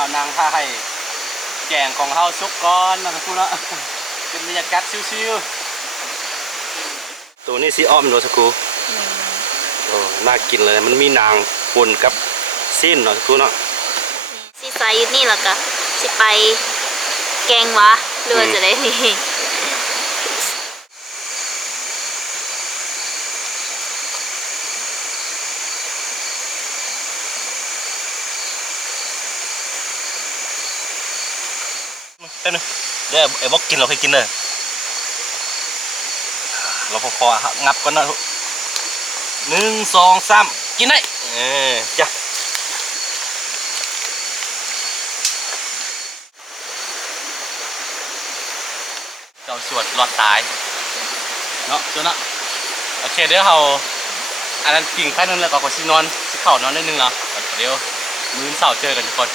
ฮานางท่าให้แกงของเฮาซุกก่อนนะทุกคนเนาะเป็นบรรยากาศชิวๆตัวนี้ซีอ้อมโนสกูโอ้น่ากินเลยมันมีนางปนกับสิ้นเนาะทุกคนเนาะสิใส่อยู่นี่แล้วก็สิไปแกงวะหรือว่าจะได้นี่เต้นเดี๋ยวไอ้บอกกินเราเคยกินเลยเราพองับก่อนนะ1 2 3กินได้จ้ะเจ้าสวดรอดตายเนาะตัวเนาะโอเคเดี๋ยวเราอันนั้นกิ่งแค่นั้นแล้วก็สินอนสิเข่านอนได้นึงเนาะเดี๋ยวมื้อเสาร์เจอกันทุกคน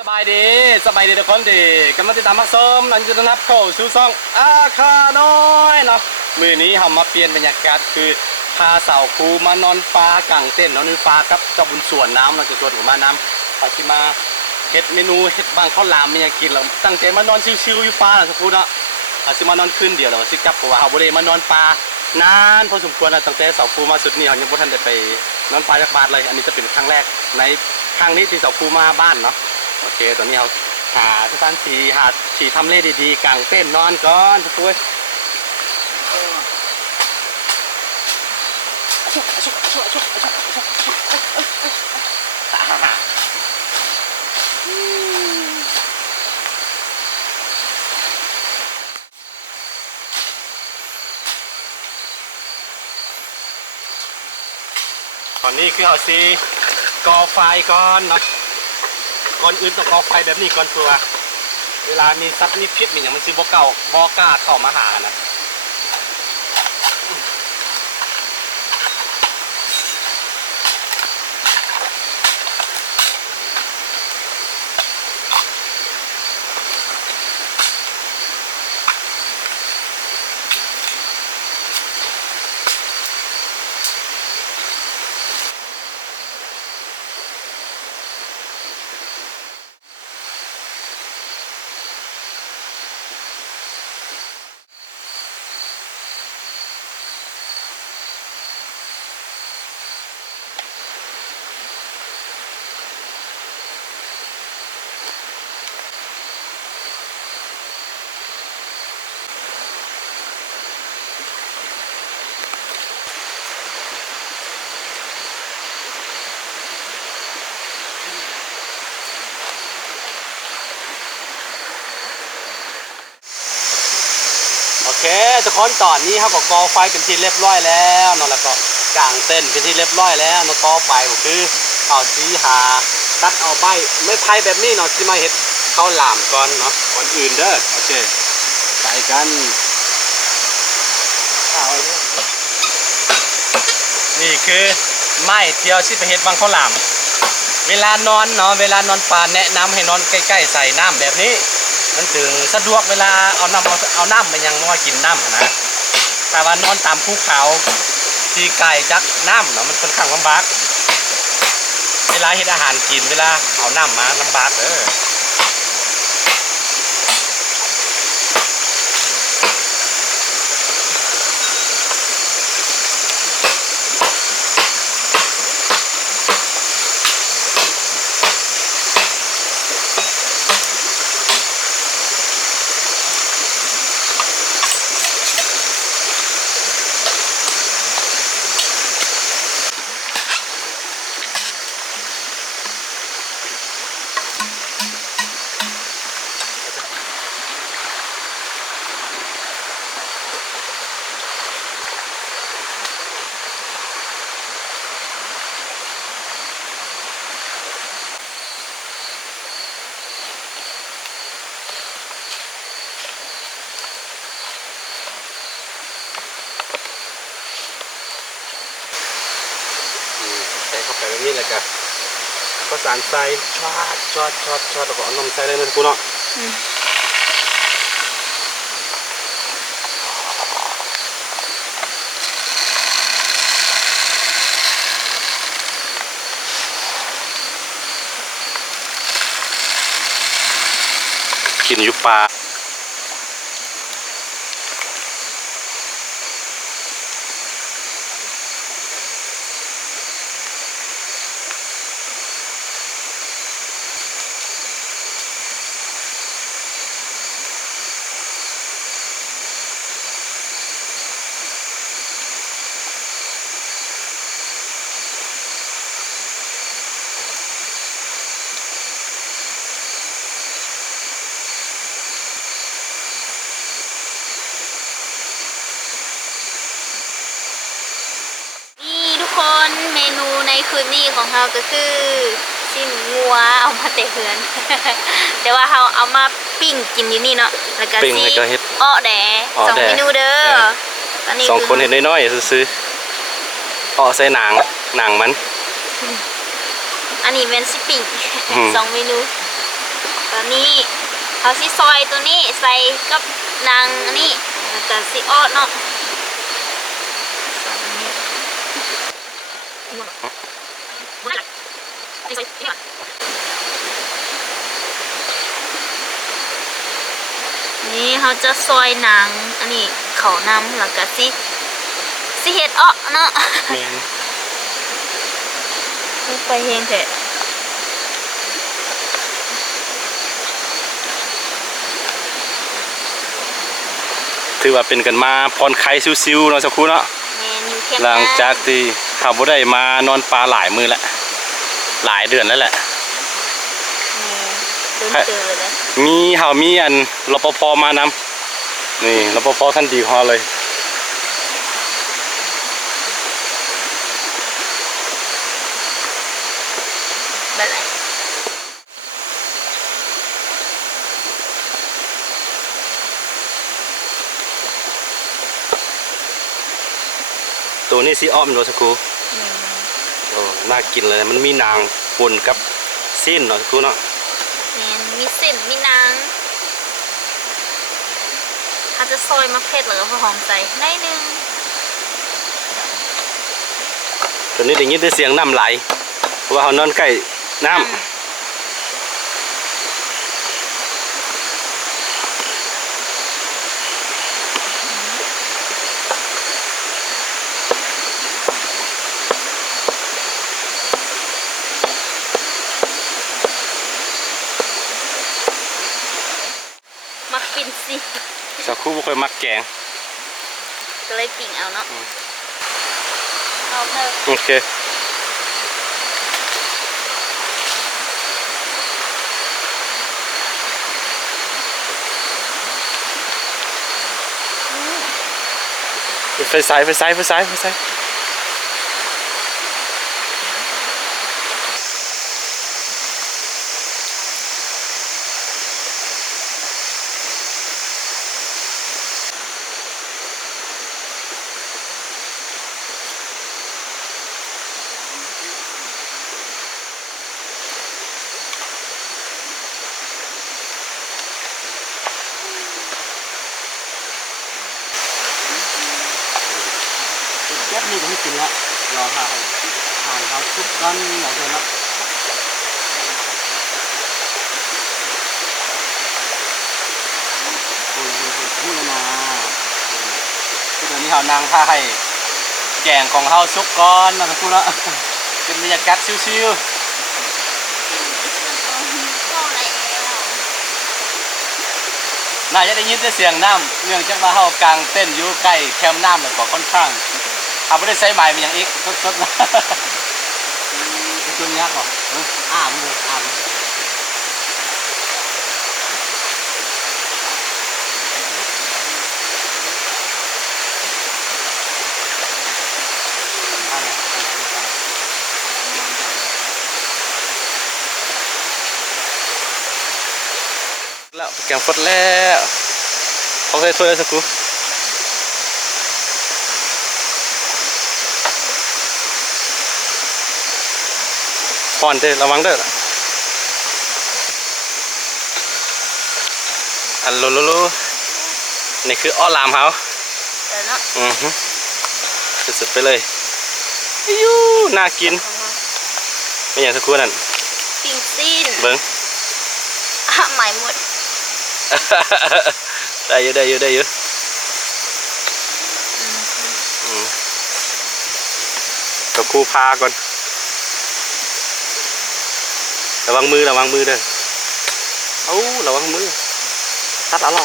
สบายดีทุกคนดีกำลังติดตามมักส้มนั่นจะนับเข้าสู่ซ่องอาคาน้อยเนาะมื้อนี้เรามาเปลี่ยนบรรยากาศคือพาสาวครูมานอนปลากางเต้นนอนปลากับเจ้าบุญส่วนน้ำเราจะชวนผมมาน้ำเอาที่มาเฮ็ดเมนูเฮ็ดบางข้าวหลามมีอยากกินเราตั้งใจมานอนชิวๆอยู่ปลาสักพูดเนาะเอาสิมานอนคืนเดียวเราสิกลับเพราะว่าเราบ่ได้มานอนปลานานพอสมควรนะตั้งแต่สาวครูมาสุดนี้เรายังบ่ทันได้ไปนอนปลาจักบาทเลยอันนี้จะเป็นครั้งแรกในครั้งนี้ที่สาวครูมาบ้านเนาะโอเคตอนนี้เราหาสถานที่หาที่ทำเลดีๆกางเต้นนอนก่อนทุกคนตอนนี้คือเอาซีก่อไฟก่อนเนาะก่อนอื่นต้องก่อไฟแบบนี้ก่อนตัวเวลามีสัตว์มีพิษมีอย่างมันซื้อบอกล้าเข้ามาหานะโอเคทุกคนตอนนี้เขาก็ก่อไฟเป็นที่เรียบร้อยแล้วเนาะแล้วก็กางเต้นเป็นที่เรียบร้อยแล้วเนาะก่อไฟก็คือเอาสีหาตัดเอาใบไม่ไผ่แบบนี้เนาะที่มาเห็ดข้าวหลามก่อนเนาะก่อนอื่นเด้อโอเคไปกันนี่คือไม้เที่ยวที่ไปเห็ดบางข้าวหลามเวลานอนเนาะเวลานอนปลาแนะนำให้นอนใกล้ๆใส่น้ำแบบนี้มันถึงสะดวกเวลาเอาน้ำไปยังว่ากินน้ำนะแต่ว่านอนตามภูเขาที่ไกลจากน้ำเนาะมันค่อนข้างลำบากเวลาเฮ็ดอาหารกินเวลาเอาน้ำมาลำบากใส่เข้าไปแบบนี้เลยกันก็สารใส่ชอดแล้วก็เอานมใส่เลยนะคุณเนาะ กินอยู่ป่านี่ทุกคนเมนูในคืนนี้ของเราก็คือชิ้นงัวเอามาเตะเหือน แต่ว่าเราเอามาปิ้งกินอยู่นี่เนาะแล้วก็ ปิ้งแล้วก็เฮ็ด อ้อแด อ้อ สอง แด เมนูเด้อ เออ ตอนนี้ 2 คนเห็นน้อยๆซื้อๆเอาใส่หนังมัน อันนี้เป็นสิปิ้ง อืม 2 เมนูตอนนี้เขาสิซอยตัวนี้ใส่กับนางอันนี้แล้วก็สิอ้อเนาะนี่เขาจะซอยหนังอันนี้เขานำแล้วก็สิเฮ็ดอ้อเนาะ แม่น ไปเฮงเถอะ ถือว่าเป็นกันมาผ่อนคลายซิวๆเนาะสักครู่เนาะ แมนอยู่เข้ม หลังจากที่ข้าบ่ได้มานอนปลาหลายมื้อแล้วหลายเดือนแล้วแหละ เดินเจอเลย มีอันรปภมานำนี่รปภท่านดีของเราเลย แบบไหน ตัวนี้สิอ้อมเนาะสักครู่โอ้น่ากินเลยมันมีนางปนกับเส้นเนาะสักครู่เนาะ แมนมีเส้นมีนางเขาจะซอยมะเขือแล้วก็หอมใส่ได้หนึ่ง ตัวนี้ได้ยินแต่เสียงน้ำไหลเพราะว่าเขานอนใกล้น้ำมักกินสิ สักครู่บ่ค่อยมักแกง ก็เลยปิ่งเอาเนาะเอาเถอะ โอเคไฟซ้ายแก๊บนี่ก็ให้กินละรออาหารเขาทุกกันอย่างเดียวนะพูดแล้วนะคือตอนนี้เขานางผ้าให้แกงของเขาซุกก้อนนะทุกคนละเป็นบรรยากาศชิว เข้าแล้ว ๆน่าจะได้ยินแต่เสียงน้ำเนื่องจากว่าเขากางเต้นอยู่ใกล้แคมป์น้ำแล้วก็ค่อนข้างเขาไม่ได้ใช้ไม้เป็นอย่างอีกสดๆนะเป็นช่วงยักษ์เหรออาบเลยอาบเลยแล้วแกงฟดแล้วเขาใส่ถ้วยสักครู่ก่อนเด้อระวังเด้ออันโลนี่คืออ้อลามเขา เดี๋ยวเนาะ สุดๆไปเลยยูน่ากินไม่อย่างสักครู่นั่น ปิ้งซีน เบิ้ง หมายหมด ได้อยู่ได้อยู่ได้อยู่กับครูพาก่อนระวังมือเด้อเอ้าระวังมือตัดเอาหรอ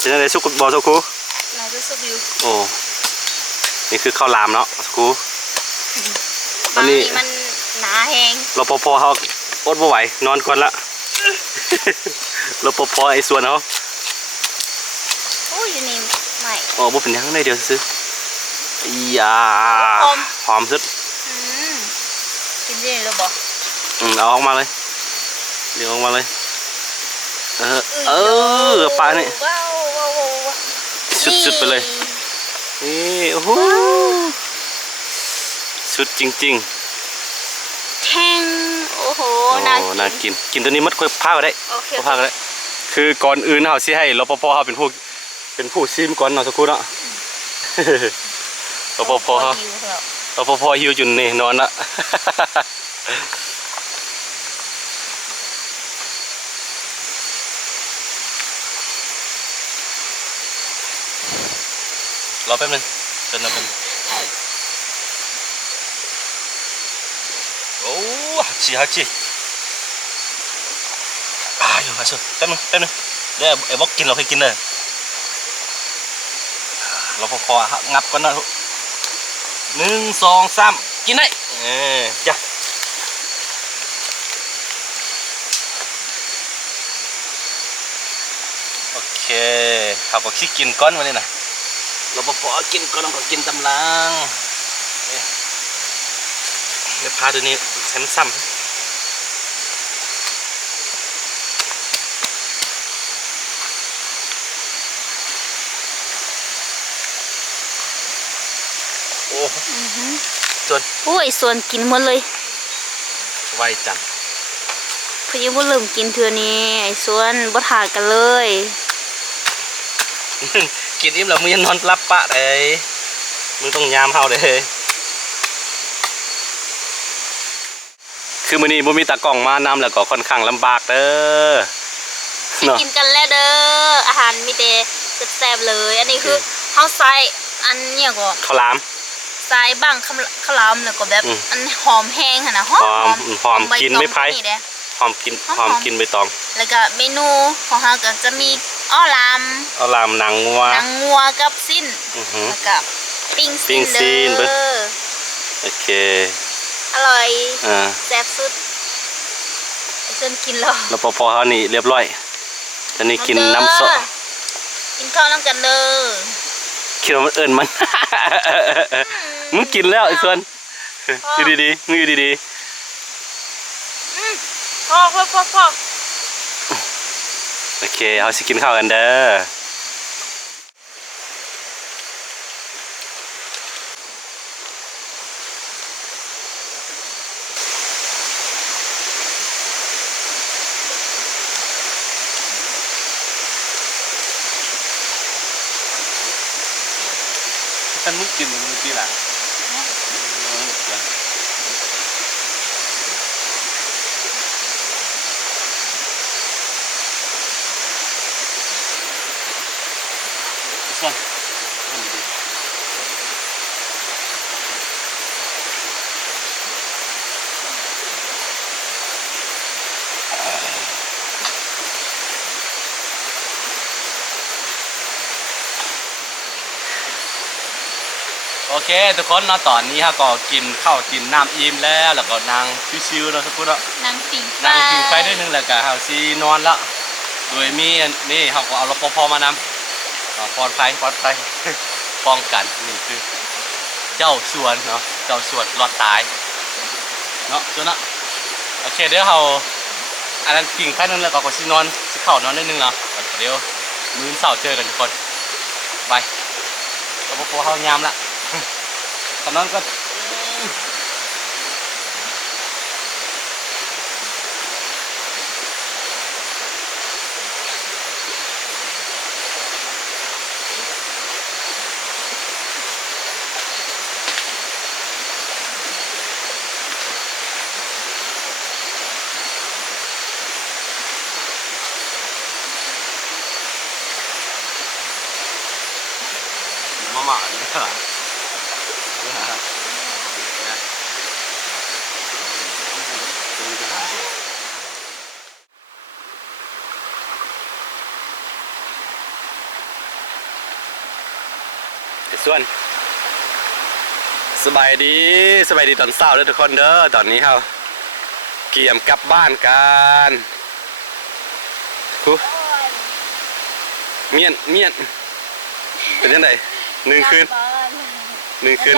เป็นอะไรสุกบอสุกู เราจะสุกอยู่ โอ้นี่คือข้าวหลามเนาะสุกูต บา อน ง นี้ ทีมันหนาแหง รปภเขาอดบ่ไหวนอนก่อนละรปภไอ้ส่วนเขา โอ้ยอยู่นี่ใหม่ อ๋อบ่เป็นหยังได้เดียวซื้ออียาหอมสุด กินได้หรือบ่ เอาออกมาเลยเดี๋ยวออกมาเลยปลาเนี่ย ว้าว สุดไปเลยนี่โอ้โหสุดจริงๆ แทงโอ้โห น่ากินตัวนี้มัดค่อยพาก็ได้ โอเค พาก็ได้คือก่อนอื่นเขาสิให้รปภเขาเป็นผู้ซิมก่อนเนาะสักครู่เนาะรปภเขารปภหิวจุนนี่นอนละรอแป๊บนึงเดินมาเป็นโอ้ฮัจิอยู่มาช่วยแป๊บนึงเดี๋ยวไอ้บอกกินเราเคยกินเลยเราพองับก่อนนะ1 2 3กินได้จ้ะโอเคเขาก็คิดกินก้อนวันนี้นะเราพอกินก้อนเราก็กินตำลังเดี๋ยวพาตัวนี้ใช้มันซ้ำโอ้ส่วนกินหมดเลย ไวจัง พยังบ่เริ่มกินเทื่อนี้ไอ้ส่วนบ่ทากันเลย กินอิ่มแล้วมึงยังนอนรับปะเลยมึงต้องยามเฮาเลยคือมื้อนี้บ่มีตากล้องมานำแล้วก็ค่อนข้างลำบากเด้อเนาะ กินกันแล้วเด้ออาหารมีแต่แซ่บๆเลยอันนี้คือเฮาใส่อันเนี่ยก็ ข้าวหลาม ใส่บ้างขลามแล้วก็แบบอันหอมแห้งหั่นน่ะหอม กินไม่ไผ่หอมกินใบตอง แล้วก็เมนูของเฮาก็จะมีอ้อลาม เอาหลามหนังงัว หนังงัวกับสิ้นแล้วก็ปิ้งสิ้นเด้อ โอเค อร่อย แ แซ่บสุดไอ้เส้นกินแล้ว ล้วพอเขานี่เรียบร้อยตอนนี้กินน้ำซอส กินข้าวน้ำกันเด้อ คิดว่ามันเอิญมัน มึงกินแล้วไอ้ส่วนอยู่ดีๆมึงอยู่ดี พ่อ ๆโอเคเขาสิกินข้าวกันเด้อท่านมึงกินมึงกี่หลังส่วนโอเคทุกคนเนาะตอนนี้ฮะก็กินข้าวกินน้ำอิ่มแล้วก็นั่งชิวๆเนาะสักครู่เนาะ นางปิ่ง นั่งผิงไฟด้วยนึงแล้วก็เฮาซีนอนละโดยมีนี่เขาก็เอารปภมานำปลอดภัย ป้องกันนี่คือเจ้าสวนเนาะเจ้าสวนรอดตายเนาะส่วนเนาะโอเคเดี๋ยวเขาอันนั้นผิงไฟนึงแล้วก็ซีนอนซีเข่านอนนิดนึงเนาะแล้วเดี๋ยวมื้อเช้าเจอกันทุกคนไปรปภเขายามละตอนนั้นก็ มาหมานี่นะส่วนสบายดีตอนเช้าเด้อทุกคนเด้อตอนนี้เราเกี่ยมกลับบ้านกันเมียนเป็นยังไงหนึ่งคืน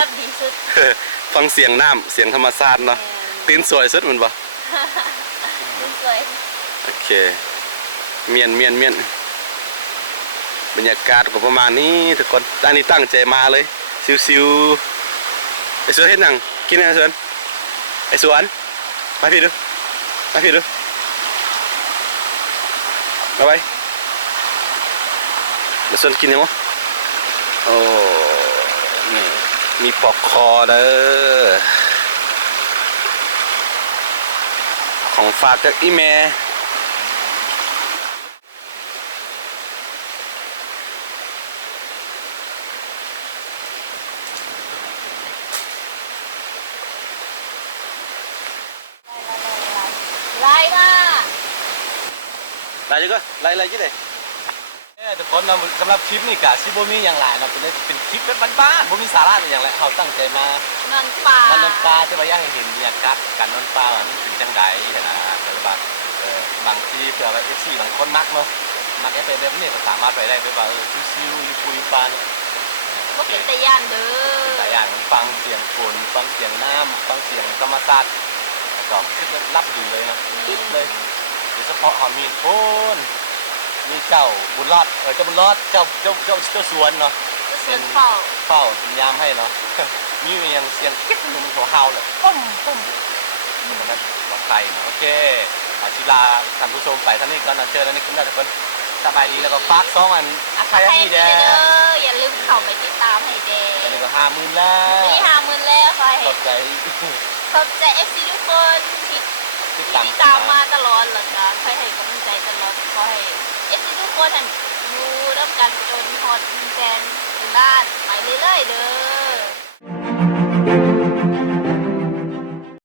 รับดีสุด ฟังเสียงน้ำเสียงธรรมชาติเนาะตีนสวยสุดมันปะ สวย โอเคเมียนบรรยากาศก็ประมาณนี้ทุกคนอันนี้ตั้งใจมาเลยซิวๆไอ้สวนเห็นหนังกินยังไงสวนไอ้สวนมาพี่ดูมาไปเดี๋ยวสวนกินยังวะโอ้นี่มีปอกคอเด้อของฝากจากอีเมลไล่มา ไล่ก็ไล่ยี่เลยทุกคนนะสำหรับคลิปนี่กะซิโบมีอย่างไรนะเป็นคลิปแบบบ้านๆบ่มีสาระอย่างไรเขาตั้งใจมาน อนป่า มันนอนปลาจะมาย่างให้เห็นบรรยากาศการนอนปลาว่ามันเป็นจังไดนะแต่ว่าบางที่เผื่อว่าFCบางคนมักเนาะมักไปแบบนี้ก็สามารถไปได้ด้วยว่าซิวๆอยู่คุยปลาเนี่ย ก็เป็นตะย่านเด้อ หลายอย่างฟังเสียงฝนฟังเสียงน้ำฟังเสียงธรรมชาติก็คิดว่ารับดีเลยนะคิดเลยโดยเฉพาะหอมีคนมีเจ้าบุญรอดเจ้าบุญรอดเจ้าสวนเนาะ ก็เสือนเฝ้า เฝ้าเป็นยามให้เนาะ มีอย่างเสียงกิ๊กมันหัวเห่าเลยปุ้มมันก็ปลอดภัยเนาะโอเคศิลาท่านผู้ชมไปท่านนี้ก็นอนเจอแล้วนี่คุณได้ทุกคนสบายดีแล้วก็ฝาก2 อันอาคา ให้ ยามี ดี แด เด้ออย่าลืมเข้าไปติดตามให้เด้ อันนี้ก็50,000แล้ว นี่50,000แล้วขอให้ ขอบใจ ขอบใจ FC ทุกคนที่ ติด ที่ตามมาตลอดแล้วก็คอยให้กำลังใจตลอดขอให้ FC ทุกคนอยู่ร่วมกันจนฮอด100,000ถึงบ้านไปเรื่อยๆเด้อ